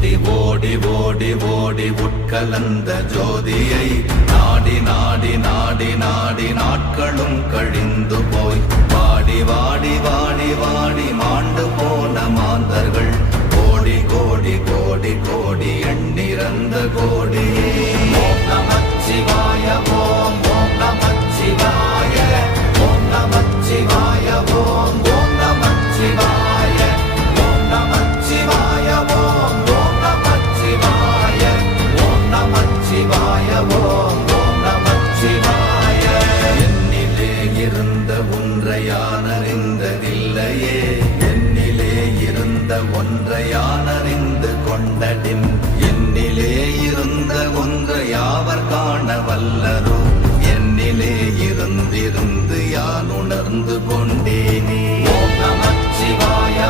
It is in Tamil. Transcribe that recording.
ஓடி ஓடி ஓடி ஓடி உட்கலந்த ஜோதியை நாடி நாடி நாடி நாடி நாட்களும் கழிந்து போய் வாடி வாடி வாடி வாடி மாண்டு போன மாந்தர்கள் கோடி கோடி கோடி கோடி எண்ணிறந்த கோடி. ஓம் நமச்சிவாய ஓம் ஓம் நமச்சிவாய ஓம் நமச்சிவாய ஓம் ஓம் நமச்சிவாய ஓம் நமச்சிவாய ஓம் ஓம் நமச்சிவாய ஓம் நமச்சிவாய ஓம் ஓம் நமச்சிவாய. என்னிலே இருந்த ஒன்றை யானறிந்ததில்லையே, என்னிலே இருந்த ஒன்றை யானறிந்ததில்லையே,